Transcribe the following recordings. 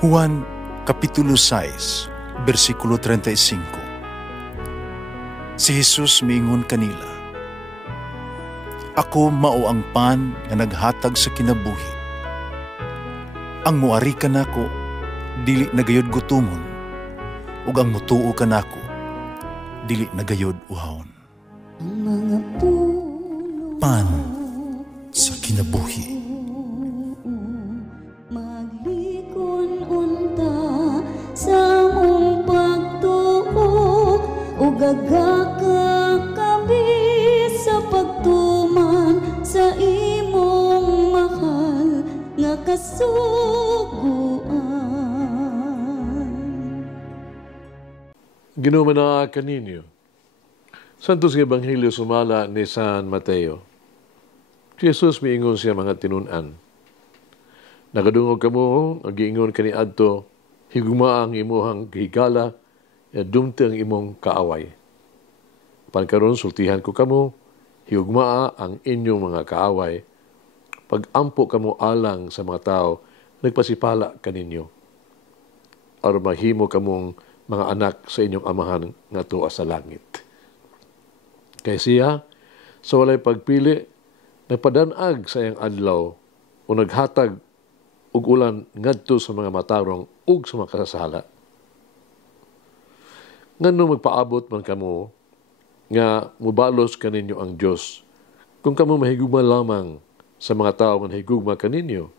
Juan Kapitulo 6, versikulo 35. Si Jesus miingon kanila, "Ako mao ang pan nga naghatag sa kinabuhi. Ang muari kanako dili nagayod gutomon, ug ang mutuo kanako dili nagayod uhawon." Pan sa kinabuhi. Sa mong pagtuo o gagakakabi sa pagtuman sa imong mahal nga kasuguan. Ginumana kaninyo. Santos nga Ebanghelyo sumala ni San Mateo. Si Jesus miingon siya mga tinunan. Nakadungog kamo, nagiingon kani adto, higugma ang imuhang higala, ya dumte ang imong kaaway. Pankaron sultihan ko kamo, higugma ang inyong mga kaaway, pag-ampo kamo alang sa mga tao, nagpasipala kaninyo. Aron mahimo kamong mga anak sa inyong amahan nga tuwa sa langit. Kay siya, sa walay pagpili, nagpadanag sa iyang adlaw o naghatag ug ulan ngadto sa mga matarong ug sa mga kasasala. Ngano magpaabot man kamo nga mubalos kaninyo ang Dios kung kamo mahigugma lamang sa mga tao nga mahigugma kaninyo.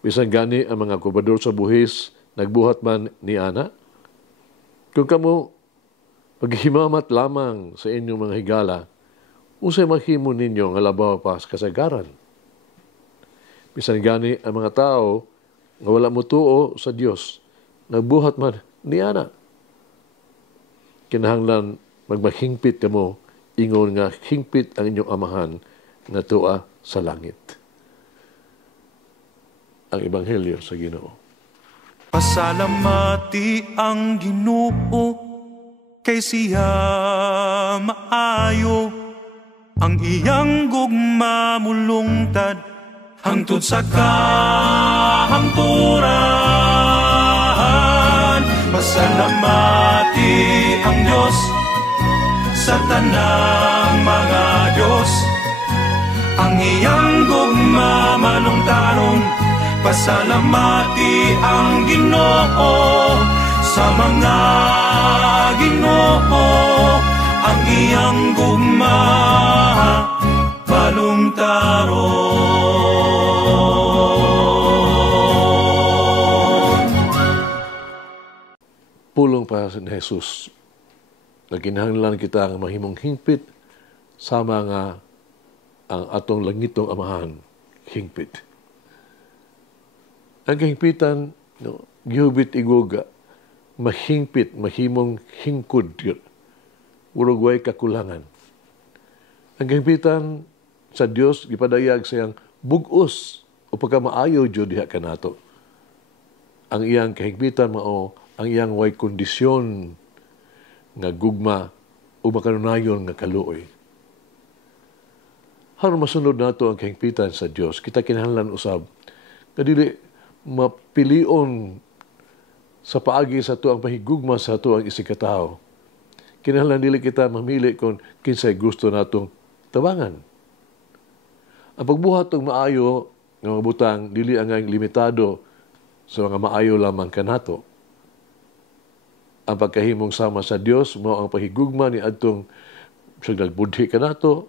Bisan gani ang mga gobernador sa buhis nagbuhat man ni ana, kung kamo maghimamat lamang sa inyong mga higala, unsay mahimo ninyo nga labaw pa sa kasagaran? Bisan gani ang mga tao nga wala motuo sa Dios, nagbuhat man ni ana. Kinahanglan magmahingpit kamo, ingon nga hingpit ang inyong amahan nga tuwa sa langit. Ang Ebanghelyo sa Ginoo. Pasalamati ang Ginoo, kay siya maayo, ang iyang gugma mulungtad, hangtod sa kahangturan. Pasalamati ang Diyos sa tanang mga Diyos, ang iyang gugma malungtaron. Pasalamati ang Ginoo sa mga Ginoo, ang iyang gugma malungtaron. Pulong pa ni Jesus, naginahanglan kita ang mahimong hingpit sama nga ang atong langitong amahan hingpit. Ang kahingpitan, gihubit igoga, mahingpit, mahimong hingkod yun. Urugway kakulangan. Ang kahingpitan sa Dios gipadayag sayang bugos o pagkamaayo jud diha kanato. Ang iyang kahingpitan mao ang iyang way kondisyon nga gugma o makanunayon nga kaluoy. Haron masunod nato ang kahingpitan sa Dios, kita kinahanglan usab nga dili mapilion sa paagi sa tuang pahigugma sa tuang isikataho. Kinahanglan dili kita mamili kung kinsay gusto natong tabangan. Ang pagbuhat og maayo nga mga butang dili ang limitado sa mga maayo lamang kanato. Ang pagkahimong sama sa Dios mao ang pahigugma ni adtong nagbudhi kanato,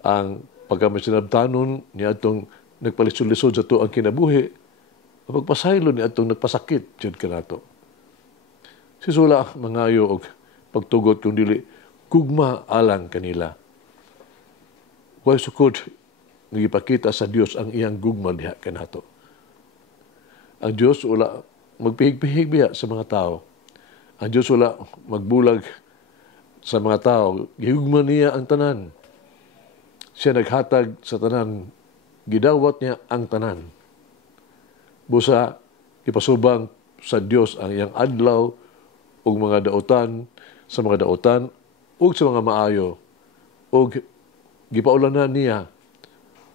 ang pagkamasinabtanon ni adtong nagpalisod-lisod sa tuang kinabuhi, ang pagpasaylo ni adtong nagpasakit jud kanato. Sisula mangayo og pagtugot kung dili gugma alang kanila. Way sukod nagipakita sa Dios ang iyang gugma diha kanato. Ang Dios wala magpihig-pihig biya sa mga tao. Ang Dios wala magbulag sa mga tao. Gihugma niya ang tanan. Siya naghatag sa tanan. Gidawat niya ang tanan. Busa, ipasubang sa Dios ang iyang adlaw ug mga daotan sa mga daotan ug sa mga maayo ug gipaulanan niya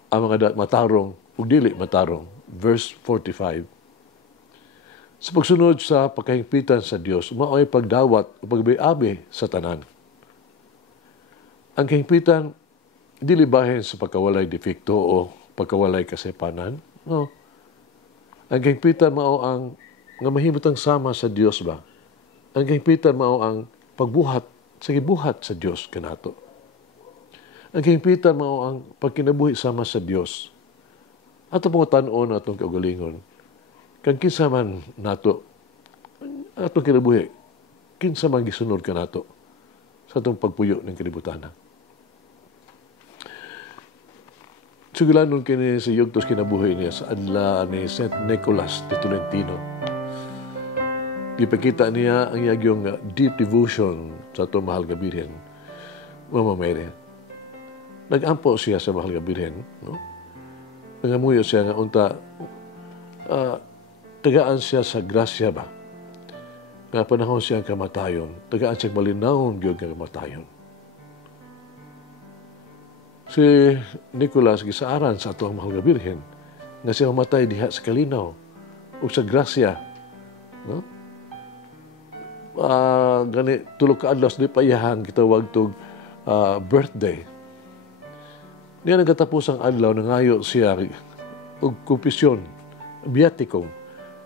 ang mga matarong ug dili matarong. Verse 45. Sa pagsunod sa pagkahingpitan sa Dios, mao ay pagdawat o pagbiabi sa tanan. Ang kahingpitan dili bahin sa pagkawalay defekto o pagkawalay kasepanan. No. Ang kahingpitan mao ang nga mahimutang sama sa Dios ba. Ang kahingpitan mao ang pagbuhat sa gibuhat sa Dios kanato. Ang kahingpitan mao ang pagkinabuhi sama sa Dios. Ato pong tan-on atong kaugalingon. Kang kinsa man nato atong kinabuhi, kinsa man gisunod kanato sa atong pagpuyo ng kalibutan. Sugalanon kini si yugtos kinabuhi niya sa adla ni St. Nicholas de Tolentino. Gipakita niya ang iyang deep devotion sa atong mahal nga Birhen, Mama Mary. Nag-ampo siya sa mahal nga Birhen, no? Nangamuyo siya nga unta tagaan siya sa grasya ba? Nga panahon siya ang kamatayon, tagaan siya malinawon gyud nga kamatayon. Si Nicolas gisaaran sa atong mahal nga Birhen nga siya mamatay diha sa kalinaw o sa grasya, no? Gani tulo ka adlaw di payahan kitawag tog birthday. Niya nagatapos ang adlaw nangayo siya og kumpisyon biatikong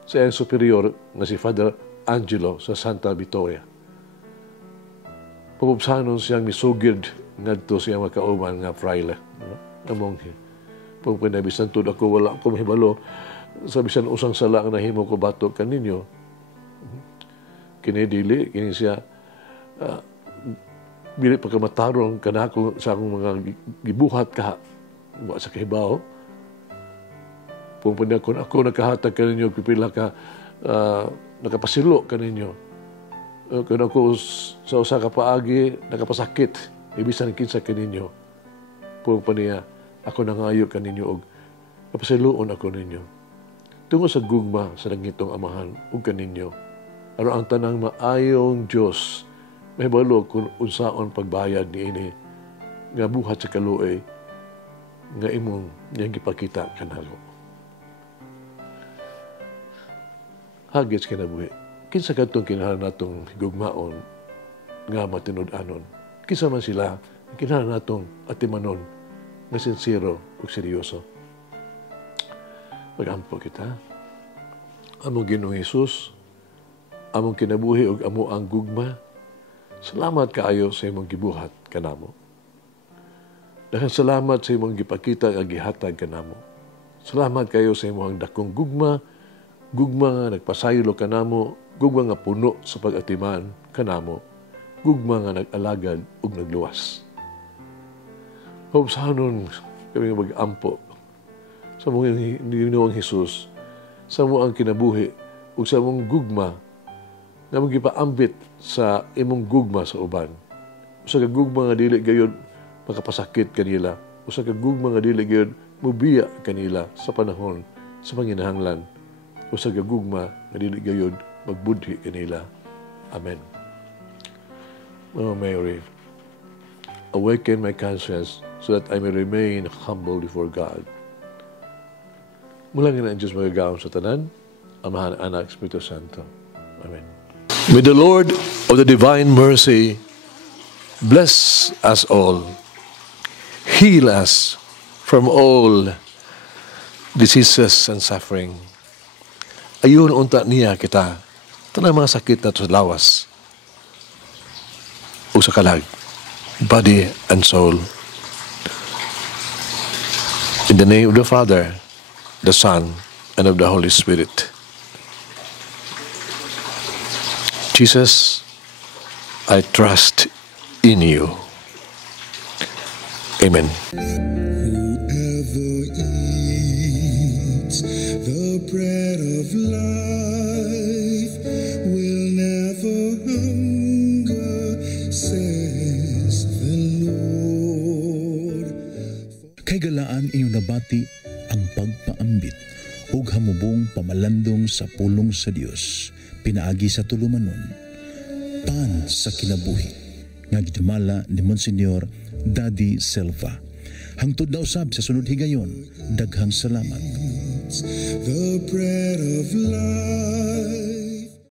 sa iyang superior nga si Father Angelo sa Santa Vittoria. Pagubsanon siyang misugid ngadto siyang makauban nga fraile, nga monghe. Pag pinabisan tud ako wala ko mahibalo sa bisan usang sala nga nahimo ko batok kaninyo. Kini dili kini siya dili pagkamatarong kanako sa akong mga gibuhat ka wa sa kahibaw. Kung ako nakahatag kaninyo pipila ka nakapasilo kaninyo. Kung ako sa usa ka paagi nakapasakit ibisan kinsa kaninyo. Kung paniya ako nangayo kaninyo og kapasiluon ako ninyo. Tungo sa gugma sa langitong amahan ug kaninyo. Aron ang tanang maayong Dios mahibalo kung unsaon pagbayad niini nga buhat sa kaluoy nga imong niyang gipakita kanako. Hagit kinabuhi. Kinsa kadtong kinahanglan natong higugmaon nga matinud-anon. Kinsa man sila kinahanglan natong atimanon nga sincero ug seryoso. Pagampo kita. Among Ginoong Hesus, among kinabuhi ug amo ang gugma. Salamat kaayo sa imong gibuhat kanamo. Daghang salamat sa imong gipakita nga gihatag kanamo. Salamat kayo sa imong dakong gugma nga nagpasaylo kanamo, gugma nga puno sa pag-atiman kanamo, gugma nga nag-alagad ug nagluwas. Hobsanon kami mag-ampo sa mong Ginoong Hesus, sa mo ang kinabuhi ug sa mong gugma nga magipaambit sa imong gugma sa uban. Usa ka gugma nga dili gayud makapasakit kanila, usa ka gugma nga dili gayud mubiya kanila sa panahon sa panginahanglan. Usa ka gugma nga dili gayud magbudhi kanila. Amen. Mama Mary, awaken my conscience so that I may remain humble before God. Mula nga na ang Diyos magagawa sa tanan, Amahan, Anak, Espiritu Santo. Amen. May the Lord of the divine mercy bless us all, heal us from all diseases and suffering. Ayun unta niya kita, tanang mga sakit na sa lawas o sa kalag, body and soul. In the name of the Father, the Son, and of the Holy Spirit. Jesus, I trust in you. Amen. Whoever eats the bread of life will never hunger, says the Lord. Kay galaan inyong nabati ang pagpaambit ug hamubong pamalandong sa pulong sa Dios pinaagi sa tulumanon pan sa kinabuhi nga gidumala ni Monsignor Daddy Silva. Hangtod na usab sa sunod higayon, daghang salamat. The bread of life